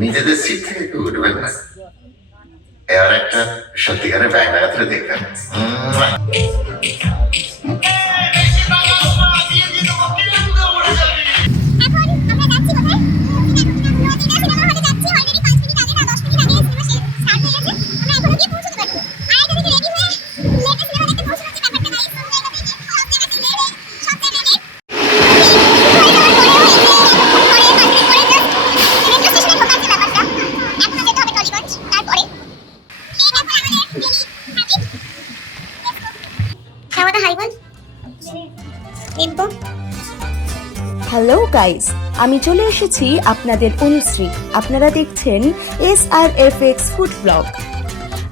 নিজেদের সিট থেকে কেউ উঠবেন না। এবার একটা সত্যিকারের ব্যাগ লাগাতে দেখবেন। হ্যালো গাইস, আমি চলে এসেছি আপনাদের অনুশ্রী। আপনারা দেখছেন SRFX ফুড ব্লগ।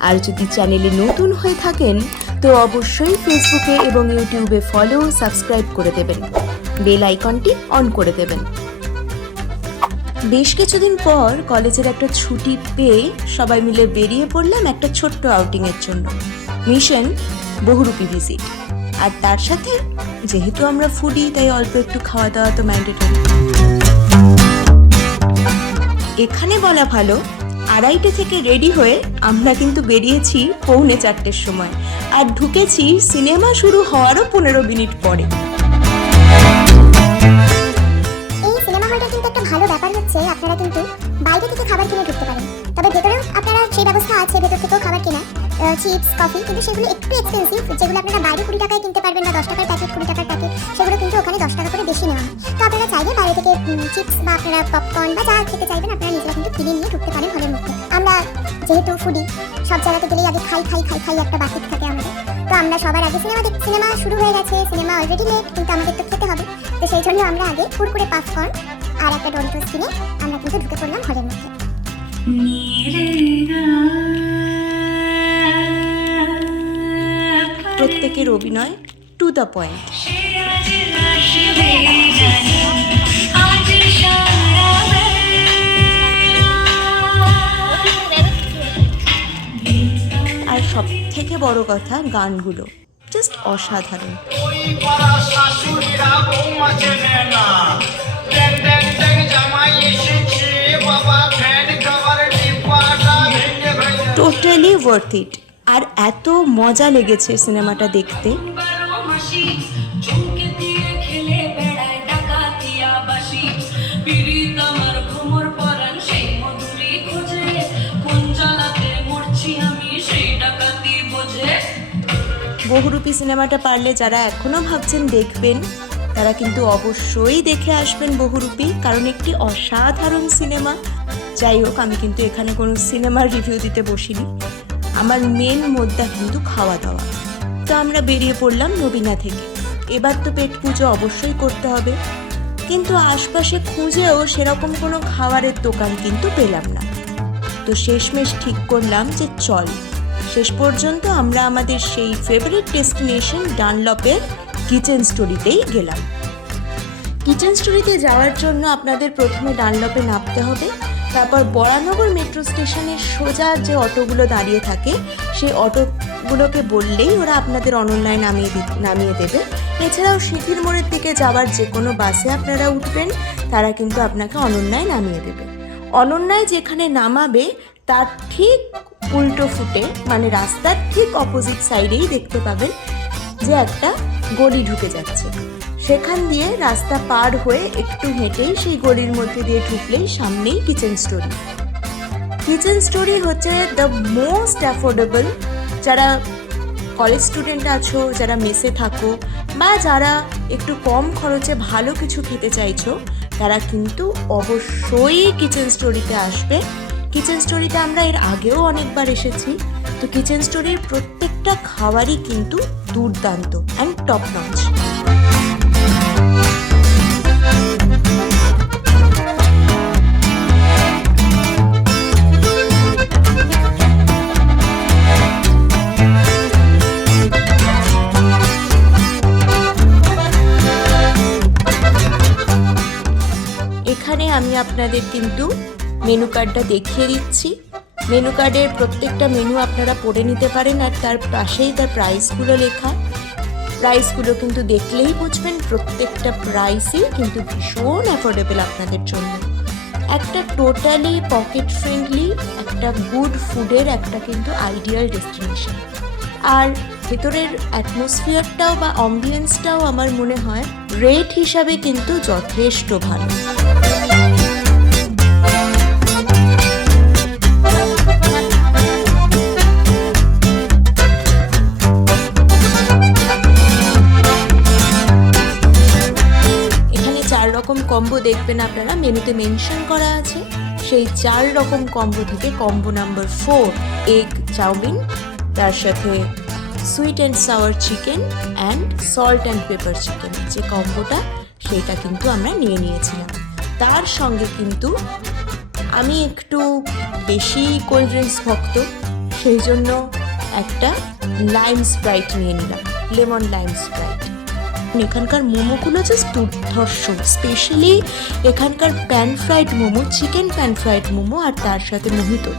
আর যদি চ্যানেলে নতুন হয়ে থাকেন তো অবশ্যই ফেসবুকে এবং ইউটিউবে ফলো সাবস্ক্রাইব করে দেবেন, বেল আইকনটি অন করে দেবেন। বেশ কিছুদিন পর কলেজের একটা ছুটি পেয়ে সবাই মিলে বেরিয়ে পড়লাম একটা ছোট্ট আউটিংয়ের জন্য, মিশন বহুরূপী ভিজিট। আর তার সাথে যেহেতু আমরা ফুডি, তাই অল্প একটু খাওয়া দাওয়া তো ম্যান্ডেটরি। এখানে বলা ভালো, 2:30 থেকে রেডি হয়ে আমরা কিন্তু বেরিয়েছি 3:45-র সময়, আর ঢুকেছি সিনেমা শুরু হওয়ারও 15 মিনিট পরে। এই সিনেমা হলটা কিন্তু একটা ভালো ব্যাপার হচ্ছে, আপনারা কিন্তু বাইরে থেকে খাবার কিনে ঢুকতে পারেন, তবে ভেতরেও আপনারা সেই ব্যবস্থা আছে ভেতর থেকেও খাবার কেনা, চিপস কফি, কিন্তু সেগুলো একটু এক্সপেন্সিভ। যেগুলো আপনারা বাইরে 20 টাকায় কিনতে পারবেন না, 10 টাকার প্যাকেট, 20 টাকার প্যাকেট, সেগুলো কিন্তু ওখানে 10 টাকা করে বেশি নেওয়া হয়। তো আপনারা চাইলে বাইরে থেকে চিপস বা আপনারা পপকর্ন বা যা খেতে চাইবেন আপনারা নিজেরা কিন্তু কিনে নিয়ে ঢুকতে পারেন হলের মধ্যে। আমরা যেহেতু ফুডি, সব জায়গাতে গেলেই আগে খাই একটা বাকেট থাকে আমাদের। তো আমরা সবার আগে সিনেমা শুরু হয়ে গেছে, সিনেমা অলরেডি লেট, কিন্তু আমাদের তো খেতে হবে। তো সেই জন্য আমরা আগে কুরকুরে পপকর্ন আর একটা ডোরিটোস কিনে আমরা কিন্তু ঢুকে পড়লাম হলের মধ্যে। প্রত্যেকের অভিনয় টু দ্য পয়েন্ট। আর সব থেকে বড় কথা, গানগুলো জাস্ট অসাধারণ। Totally worth it. আর এত মজা লেগেছে সিনেমাটা দেখতে। বহুরূপী সিনেমাটা পারলে যারা এখনো ভাবছেন দেখবেন, তারা কিন্তু অবশ্যই দেখে আসবেন বহুরূপী, কারণ একটি অসাধারণ সিনেমা। যাই হোক, আমি কিন্তু এখানে কোনো সিনেমার রিভিউ দিতে বসিনি, আমার মেন মুদ্রা কিন্তু খাওয়া দাওয়া। তো আমরা বেরিয়ে পড়লাম নবীনা থেকে। এবার তো পেট পুজো অবশ্যই করতে হবে, কিন্তু আশপাশে খুঁজেও সেরকম কোনো খাবারের দোকান কিন্তু পেলাম না। তো শেষমেশ ঠিক করলাম যে চল, শেষ পর্যন্ত আমরা আমাদের সেই ফেভারিট ডেস্টিনেশন ডানলপের কিচেন স্টোরিতেই গেলাম। কিচেন স্টোরিতে যাওয়ার জন্য আপনাদের প্রথমে ডানলপে নামতে হবে, তারপর বরানগর মেট্রো স্টেশনের সোজা যে অটোগুলো দাঁড়িয়ে থাকে সেই অটোগুলোকে বললেই ওরা আপনাদের অনন্যায় নামিয়ে দেবে। এছাড়াও সিঁথির মোড়ের দিকে যাওয়ার যে কোনো বাসে আপনারা উঠবেন, তারা কিন্তু আপনাকে অনন্যায় নামিয়ে দেবে। অনন্যায় যেখানে নামাবে তার ঠিক উল্টো ফুটে, মানে রাস্তার ঠিক অপোজিট সাইডেই দেখতে পাবেন যে একটা গলি ঢুকে যাচ্ছে। সেখান দিয়ে রাস্তা পার হয়ে একটু হেঁটেই সেই গলির মধ্যে দিয়ে ঢুকলেই সামনেই কিচেন স্টোরি। কিচেন স্টোরি হচ্ছে দ্য মোস্ট অ্যাফোর্ডেবল। যারা কলেজ স্টুডেন্ট আছো, যারা মেসে থাকো, বা যারা একটু কম খরচে ভালো কিছু খেতে চাইছো, তারা কিন্তু অবশ্যই কিচেন স্টোরিতে আসবে। কিচেন স্টোরিতে আমরা এর আগেও অনেকবার এসেছি। তো কিচেন স্টোরির প্রত্যেকটা খাবারই কিন্তু দুর্দান্ত অ্যান্ড টপ নচ। এখানে আমি আপনাদের কিন্তু মেনু কার্ডটা দেখিয়ে দিচ্ছি। মেনু কার্ডের প্রত্যেকটা মেনু আপনারা পড়ে নিতে পারেন, আর তার পাশেই তার প্রাইসগুলো লেখা। প্রাইসগুলো কিন্তু দেখলেই বুঝবেন প্রত্যেকটা প্রাইসই কিন্তু ভীষণ অ্যাফোর্ডেবল আপনাদের জন্য। একটা টোটালি পকেট ফ্রেন্ডলি একটা গুড ফুডের একটা কিন্তু আইডিয়াল ডেস্টিনেশন। আর ভেতরের অ্যাটমসফিয়ারটাও বা অ্যাম্বিয়েন্সটাও আমার মনে হয় রেট হিসাবে কিন্তু যথেষ্ট ভালো। এখানে 4 রকম কম্বো দেখবেন আপনারা, মেনুতে মেনশন করা আছে। সেই 4 রকম কম্বো থেকে কম্বো নাম্বার 4 এগ চাউমিন, তার সাথে sweet and sour chicken and salt and pepper chicken যে কম্বোটা, সেটা কিন্তু আমরা নিয়ে নিয়েছিলাম। তার সঙ্গে কিন্তু আমি একটু বেশি কোল্ড ড্রিঙ্কস ভক্ত, সেই জন্য একটা লাইম স্প্রাইট নিয়ে নিলাম, লেমন লাইম স্প্রাইট। এখানকার মোমোগুলো জাস্ট দুর্ধর্ষ, স্পেশালি এখানকার pan fried momo, chicken pan fried momo আর তার সাথে মোহিতো,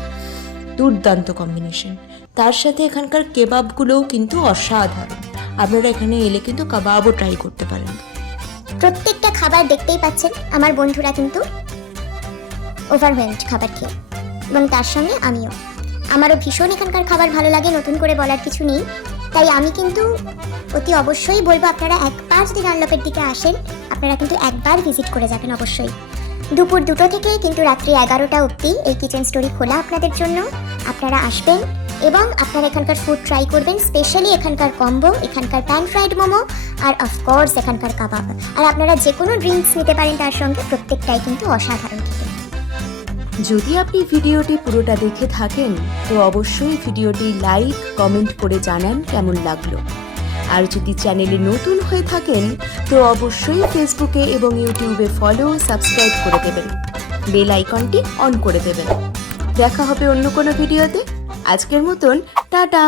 দুর্দান্ত কম্বিনেশন। তার সাথে এখানকার কেবাবগুলোও কিন্তু অসাধারণ। আপনারা এখানে এলে কিন্তু কাবাবও ট্রাই করতে পারেন। প্রত্যেকটা খাবার দেখতেই পাচ্ছেন, আমার বন্ধুরা কিন্তু ওভারওয়েলড খাবার খেয়ে, এবং তার সঙ্গে আমিও। আমারও ভীষণ এখানকার খাবার ভালো লাগে, নতুন করে বলার কিছু নেই। তাই আমি কিন্তু অতি অবশ্যই বলবো আপনারা একবার যদি ডানলপের দিকে আসেন, আপনারা কিন্তু একবার ভিজিট করে যাবেন অবশ্যই। দুপুর 2টো থেকে কিন্তু রাত্রি 11টা অবধি এই কিচেন স্টোরি খোলা আপনাদের জন্য। আপনারা আসবেন এবং আপনারা এখানকার ফুড ট্রাই করবেন, স্পেশালি এখানকার কম্বো, এখানকার প্যান ফ্রাইড মোমো আর অফকোর্স এখানকার কাবাব। আর আপনারা যে কোনো ড্রিঙ্কস নিতে পারেন তার সঙ্গে, প্রত্যেকটাই কিন্তু অসাধারণ খেতে। যদি আপনি ভিডিওটি পুরোটা দেখে থাকেন তো অবশ্যই ভিডিওটি লাইক কমেন্ট করে জানান কেমন লাগলো। আর যদি চ্যানেলে নতুন হয়ে থাকেন তো অবশ্যই ফেসবুকে এবং ইউটিউবে ফলো সাবস্ক্রাইব করে দেবেন, বেল আইকনটি অন করে দেবেন। দেখা হবে অন্য কোনো ভিডিওতে। আজকের মতন টাটা।